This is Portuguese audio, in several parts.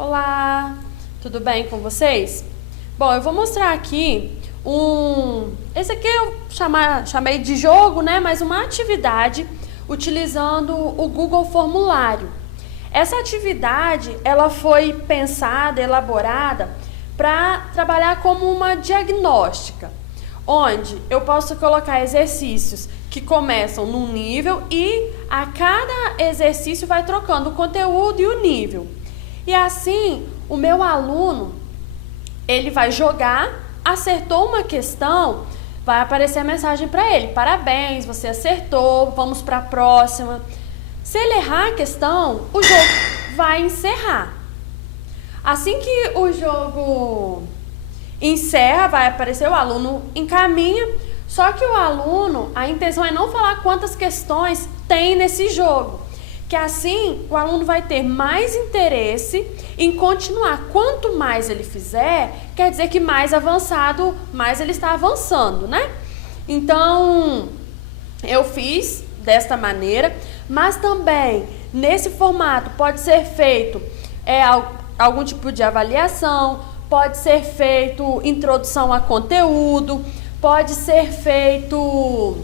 Olá, tudo bem com vocês? Bom, eu vou mostrar aqui esse aqui eu chamei de jogo, né? Mas uma atividade utilizando o Google Formulário. Essa atividade, ela foi pensada, elaborada para trabalhar como uma diagnóstica, onde eu posso colocar exercícios que começam num nível e a cada exercício vai trocando o conteúdo e o nível. E assim, o meu aluno, ele vai jogar, acertou uma questão, vai aparecer a mensagem para ele: parabéns, você acertou, vamos para a próxima. Se ele errar a questão, o jogo vai encerrar. Assim que o jogo encerra, vai aparecer, o aluno encaminha, só que o aluno, a intenção é não falar quantas questões tem nesse jogo, que assim o aluno vai ter mais interesse em continuar. Quanto mais ele fizer, quer dizer que mais avançado, mais ele está avançando, né? Então, eu fiz desta maneira, mas também nesse formato pode ser feito algum tipo de avaliação, pode ser feito introdução a conteúdo, pode ser feito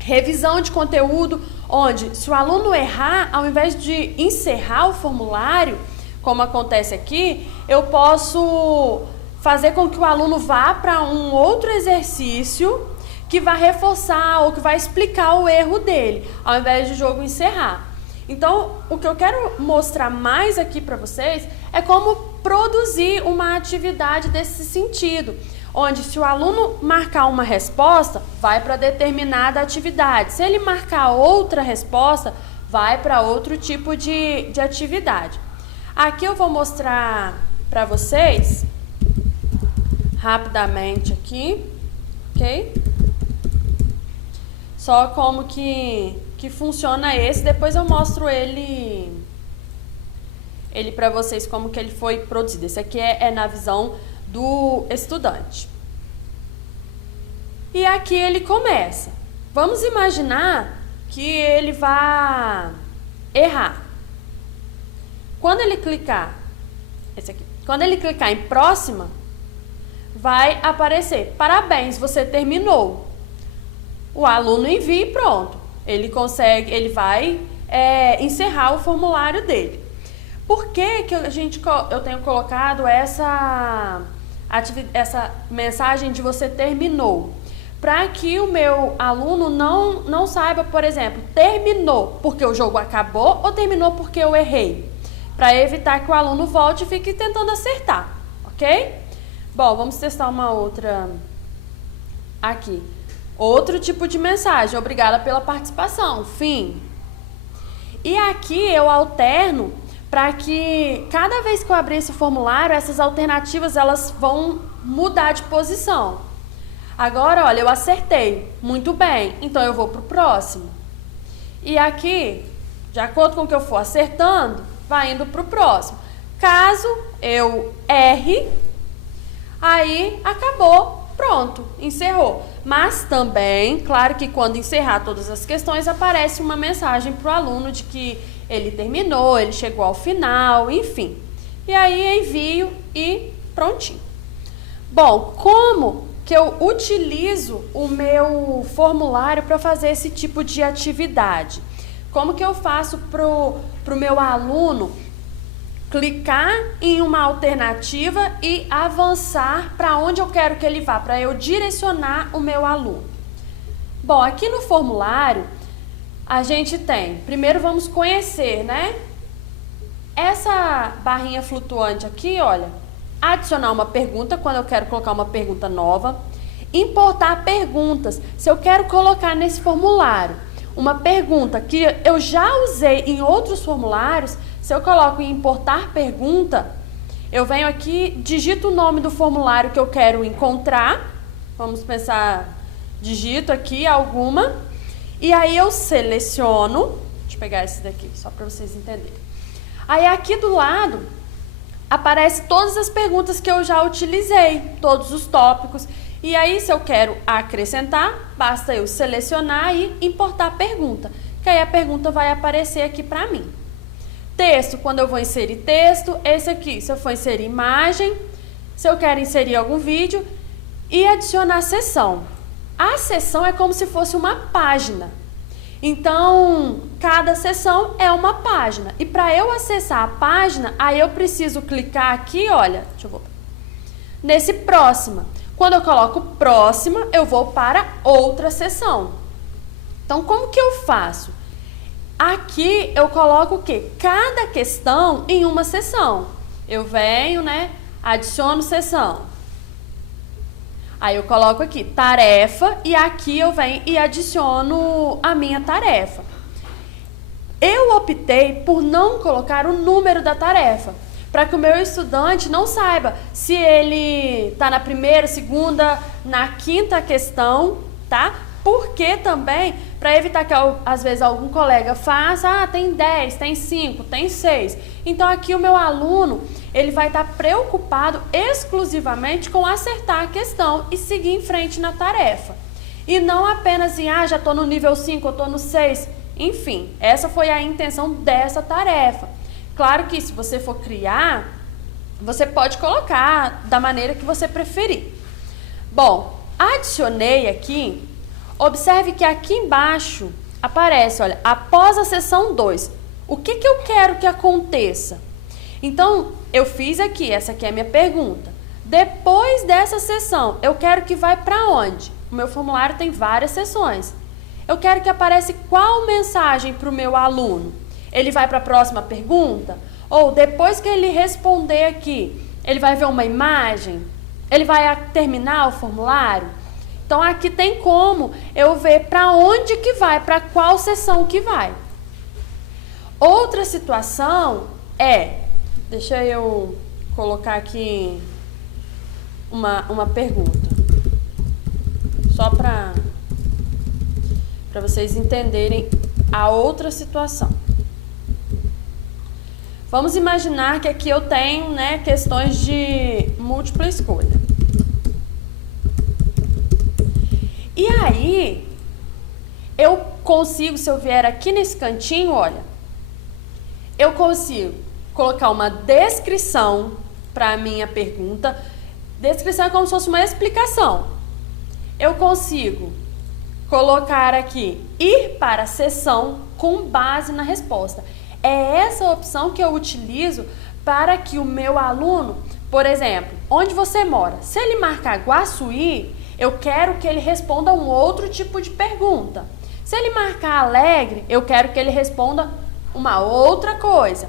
revisão de conteúdo, onde se o aluno errar, ao invés de encerrar o formulário, como acontece aqui, eu posso fazer com que o aluno vá para um outro exercício que vai reforçar ou que vai explicar o erro dele, ao invés de o jogo encerrar. Então, o que eu quero mostrar mais aqui para vocês é como produzir uma atividade desse sentido, onde se o aluno marcar uma resposta, vai para determinada atividade. Se ele marcar outra resposta, vai para outro tipo de atividade. Aqui eu vou mostrar para vocês, rapidamente aqui, ok? Só como que funciona esse, depois eu mostro ele para vocês como que ele foi produzido. Esse aqui é na visão do estudante. E aqui ele começa. Vamos imaginar que ele vai errar. Quando ele clicar, quando ele clicar em próxima, vai aparecer: parabéns, você terminou. O aluno envia e pronto. Ele vai encerrar o formulário dele. Por que eu tenho colocado essa mensagem de você terminou? Para que o meu aluno não saiba, por exemplo, terminou porque o jogo acabou ou terminou porque eu errei. Para evitar que o aluno volte e fique tentando acertar, ok? Bom, vamos testar uma outra aqui. Outro tipo de mensagem: obrigada pela participação, fim. E aqui eu alterno para que cada vez que eu abrir esse formulário, essas alternativas elas vão mudar de posição. Agora, olha, eu acertei, muito bem, então eu vou para o próximo. E aqui, de acordo com o que eu for acertando, vai indo para o próximo. Caso eu erre, aí acabou, pronto, encerrou. Mas também, claro que quando encerrar todas as questões, aparece uma mensagem para o aluno de que ele terminou, ele chegou ao final, enfim. E aí envio e prontinho. Bom, como que eu utilizo o meu formulário para fazer esse tipo de atividade? Como que eu faço pro meu aluno clicar em uma alternativa e avançar para onde eu quero que ele vá, para eu direcionar o meu aluno? Bom, aqui no formulário a gente tem, primeiro vamos conhecer, né? Essa barrinha flutuante aqui, olha, adicionar uma pergunta quando eu quero colocar uma pergunta nova, importar perguntas, se eu quero colocar nesse formulário uma pergunta que eu já usei em outros formulários, se eu coloco em importar pergunta, eu venho aqui, digito o nome do formulário que eu quero encontrar, vamos pensar, digito aqui alguma, e aí eu seleciono, deixa eu pegar esse daqui, só para vocês entenderem. Aí aqui do lado, aparece todas as perguntas que eu já utilizei, todos os tópicos. E aí, se eu quero acrescentar, basta eu selecionar e importar a pergunta, que aí a pergunta vai aparecer aqui para mim. Texto, quando eu vou inserir texto. Esse aqui, se eu for inserir imagem, se eu quero inserir algum vídeo. E adicionar seção. A seção é como se fosse uma página. Então, cada seção é uma página. E para eu acessar a página, aí eu preciso clicar aqui, olha, deixa eu voltar, nesse próxima. Quando eu coloco próxima, eu vou para outra seção. Então, como que eu faço? Aqui eu coloco o quê? Cada questão em uma seção. Eu venho, né? Adiciono seção. Aí eu coloco aqui tarefa e aqui eu venho e adiciono a minha tarefa. Eu optei por não colocar o número da tarefa, para que o meu estudante não saiba se ele está na primeira, segunda, na quinta questão, tá? Porque também, para evitar que às vezes algum colega faça, tem 10, tem 5, tem 6. Então aqui o meu aluno, ele vai estar preocupado exclusivamente com acertar a questão e seguir em frente na tarefa. E não apenas em, já estou no nível 5, eu estou no 6. Enfim, essa foi a intenção dessa tarefa. Claro que se você for criar, você pode colocar da maneira que você preferir. Bom, adicionei aqui. Observe que aqui embaixo aparece, olha, após a seção 2, o que eu quero que aconteça? Então, eu fiz aqui, essa aqui é a minha pergunta. Depois dessa seção, eu quero que vai para onde? O meu formulário tem várias seções. Eu quero que apareça qual mensagem para o meu aluno? Ele vai para a próxima pergunta? Ou depois que ele responder aqui, ele vai ver uma imagem? Ele vai terminar o formulário? Então, aqui tem como eu ver para onde que vai, para qual seção que vai. Outra situação é, deixa eu colocar aqui uma pergunta, só para vocês entenderem a outra situação. Vamos imaginar que aqui eu tenho, né, questões de múltipla escolha. E aí, eu consigo, se eu vier aqui nesse cantinho, olha, eu consigo colocar uma descrição para a minha pergunta. Descrição é como se fosse uma explicação. Eu consigo colocar aqui, ir para a seção com base na resposta. É essa opção que eu utilizo para que o meu aluno, por exemplo, onde você mora? Se ele marcar Guaçuí, eu quero que ele responda um outro tipo de pergunta. Se ele marcar Alegre, eu quero que ele responda uma outra coisa.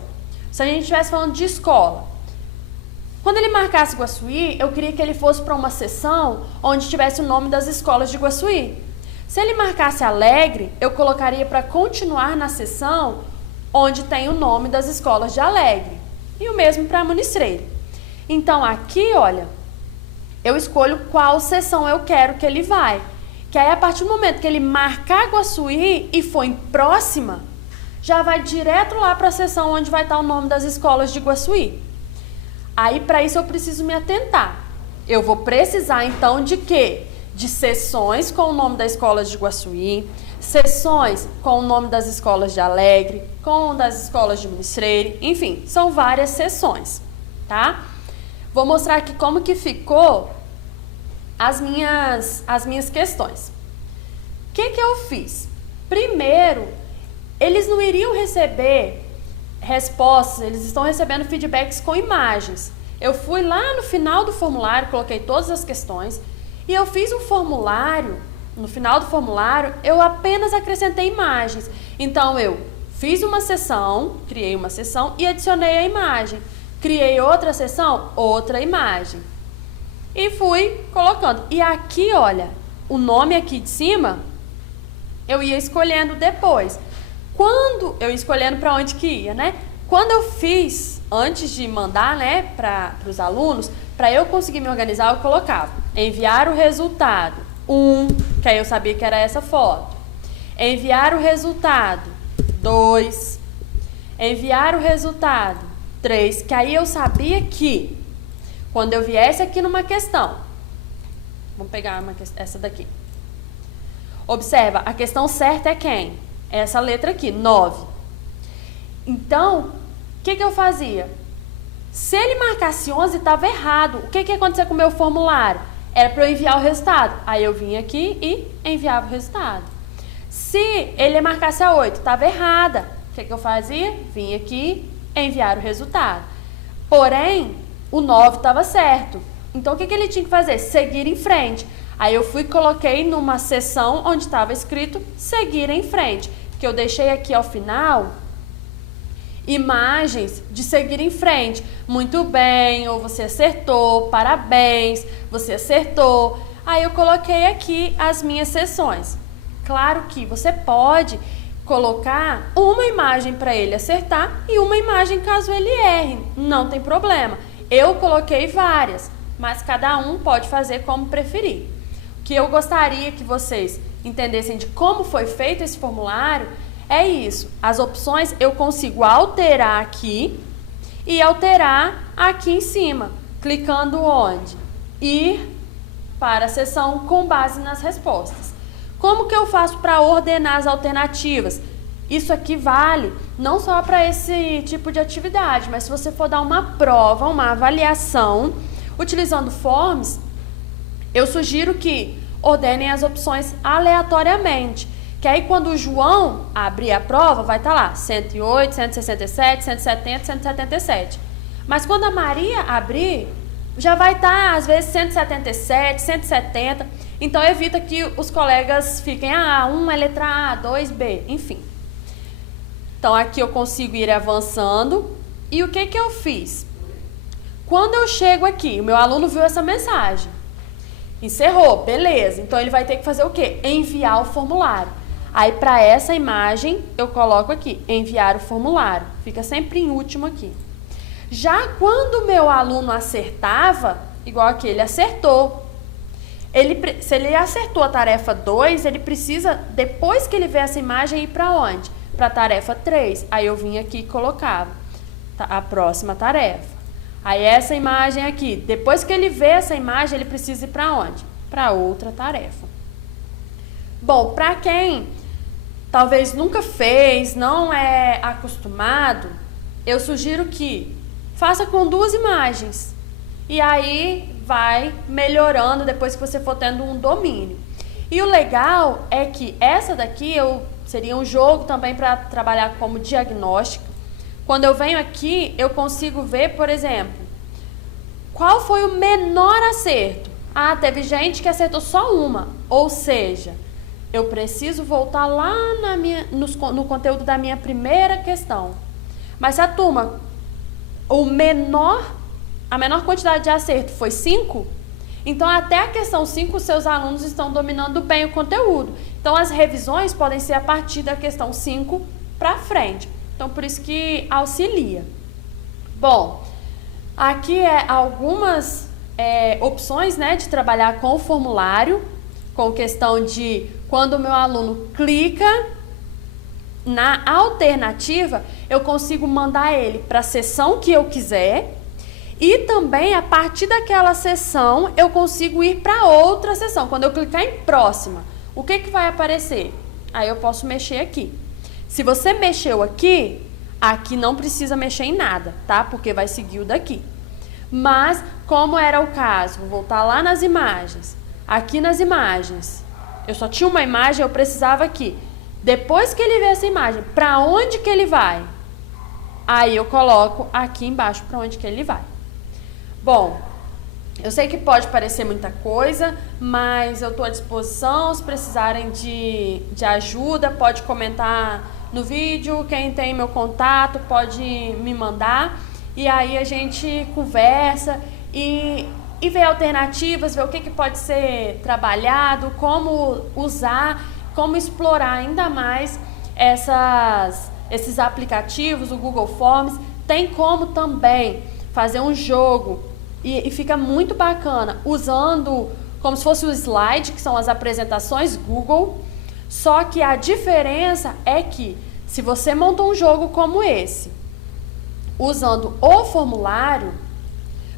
Se a gente estivesse falando de escola, quando ele marcasse Guaçuí, eu queria que ele fosse para uma seção onde tivesse o nome das escolas de Guaçuí. Se ele marcasse Alegre, eu colocaria para continuar na seção onde tem o nome das escolas de Alegre. E o mesmo para Muniz-Freire. Então aqui, olha, eu escolho qual seção eu quero que ele vai. Que aí, a partir do momento que ele marcar Guaçuí e for em próxima, já vai direto lá para a seção onde vai estar o nome das escolas de Guaçuí. Aí, para isso, eu preciso me atentar. Eu vou precisar, então, de quê? De seções com o nome da escola de Guaçuí, seções com o nome das escolas de Alegre, com das escolas de Muniz-Freire, enfim, são várias seções, tá? Vou mostrar aqui como que ficou as minhas questões. O que eu fiz? Primeiro, eles não iriam receber respostas, eles estão recebendo feedbacks com imagens. Eu fui lá no final do formulário, coloquei todas as questões e eu fiz um formulário. No final do formulário, eu apenas acrescentei imagens. Então, eu fiz uma seção, criei uma seção e adicionei a imagem. Criei outra seção, outra imagem. E fui colocando. E aqui, olha, o nome aqui de cima, eu ia escolhendo depois. Quando eu escolhendo para onde que ia, né? Quando eu fiz, antes de mandar, né, para os alunos, para eu conseguir me organizar, eu colocava enviar o resultado 1, que aí eu sabia que era essa foto. Enviar o resultado 2. Enviar o resultado 3, que aí eu sabia que quando eu viesse aqui numa questão, vamos pegar essa daqui. Observa, a questão certa é quem? Essa letra aqui, 9. Então, que eu fazia? Se ele marcasse 11, estava errado. O que ia acontecer com o meu formulário? Era para eu enviar o resultado. Aí eu vinha aqui e enviava o resultado. Se ele marcasse a 8, estava errada. O que eu fazia? Vinha aqui e enviar o resultado. Porém, o 9 estava certo. Então, o que ele tinha que fazer? Seguir em frente. Aí eu fui e coloquei numa seção onde estava escrito seguir em frente. Que eu deixei aqui ao final imagens de seguir em frente. Muito bem, ou você acertou, parabéns, você acertou. Aí eu coloquei aqui as minhas sessões. Claro que você pode colocar uma imagem para ele acertar e uma imagem caso ele erre. Não tem problema. Eu coloquei várias, mas cada um pode fazer como preferir. O que eu gostaria que vocês entendessem de como foi feito esse formulário é isso. As opções eu consigo alterar aqui e alterar aqui em cima, clicando onde? Ir para a seção com base nas respostas. Como que eu faço para ordenar as alternativas? Isso aqui vale não só para esse tipo de atividade, mas se você for dar uma prova, uma avaliação, utilizando forms, eu sugiro que ordenem as opções aleatoriamente. Que aí quando o João abrir a prova, vai estar lá 108, 167, 170, 177. Mas quando a Maria abrir, já vai estar às vezes 177, 170. Então evita que os colegas fiquem, 1 é letra A, 2 B, enfim. Então aqui eu consigo ir avançando. E o que eu fiz? Quando eu chego aqui, o meu aluno viu essa mensagem. Encerrou, beleza. Então ele vai ter que fazer o quê? Enviar o formulário. Aí para essa imagem eu coloco aqui, enviar o formulário. Fica sempre em último aqui. Já quando o meu aluno acertava, igual aqui, ele acertou. Se ele acertou a tarefa 2, ele precisa, depois que ele vê essa imagem, ir para onde? Para a tarefa 3. Aí eu vim aqui e colocava a próxima tarefa. Aí essa imagem aqui, depois que ele vê essa imagem, ele precisa ir para onde? Para outra tarefa. Bom, para quem talvez nunca fez, não é acostumado, eu sugiro que faça com 2 imagens. E aí vai melhorando depois que você for tendo um domínio. E o legal é que essa daqui seria um jogo também para trabalhar como diagnóstico. Quando eu venho aqui, eu consigo ver, por exemplo, qual foi o menor acerto. Teve gente que acertou só uma. Ou seja, eu preciso voltar lá no conteúdo da minha primeira questão. Mas se a turma, a menor quantidade de acerto foi 5, então até a questão 5 os seus alunos estão dominando bem o conteúdo. Então as revisões podem ser a partir da questão 5 para frente. Então por isso que auxilia. Bom, aqui algumas opções, né, de trabalhar com o formulário, com questão de quando o meu aluno clica na alternativa, eu consigo mandar ele para a seção que eu quiser e também a partir daquela seção eu consigo ir para outra seção. Quando eu clicar em próxima, o que vai aparecer? Aí eu posso mexer aqui. Se você mexeu aqui não precisa mexer em nada, tá? Porque vai seguir o daqui. Mas, como era o caso, vou voltar lá nas imagens. Aqui nas imagens, eu só tinha uma imagem, eu precisava aqui. Depois que ele vê essa imagem, para onde que ele vai? Aí eu coloco aqui embaixo para onde que ele vai. Bom, eu sei que pode parecer muita coisa, mas eu estou à disposição. Se precisarem de ajuda, pode comentar no vídeo. Quem tem meu contato pode me mandar. E aí a gente conversa e ver alternativas, ver o que pode ser trabalhado, como usar, como explorar ainda mais esses aplicativos, o Google Forms. Tem como também fazer um jogo e fica muito bacana, usando como se fosse o slide, que são as apresentações Google, só que a diferença é que se você monta um jogo como esse, usando o formulário,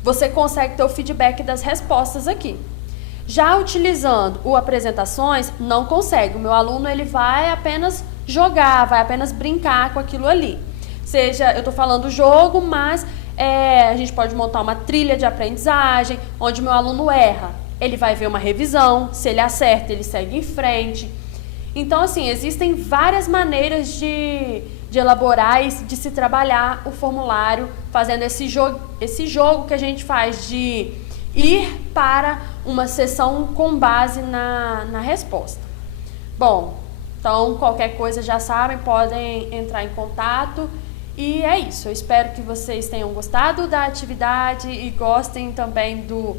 você consegue ter o feedback das respostas aqui. Já utilizando o apresentações, não consegue. O meu aluno ele vai apenas jogar, vai apenas brincar com aquilo ali. seja, eu estou falando jogo, mas a gente pode montar uma trilha de aprendizagem, onde o meu aluno erra, ele vai ver uma revisão, se ele acerta, ele segue em frente. Então, assim, existem várias maneiras de elaborar e de se trabalhar o formulário, fazendo esse jogo que a gente faz de ir para uma sessão com base na resposta. Bom, então qualquer coisa já sabem, podem entrar em contato. E é isso, eu espero que vocês tenham gostado da atividade e gostem também do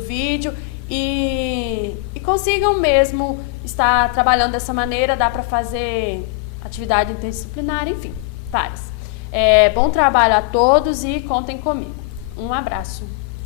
vídeo e consigam mesmo estar trabalhando dessa maneira. Dá para fazer atividade interdisciplinar, enfim, várias. Bom trabalho a todos e contem comigo. Um abraço.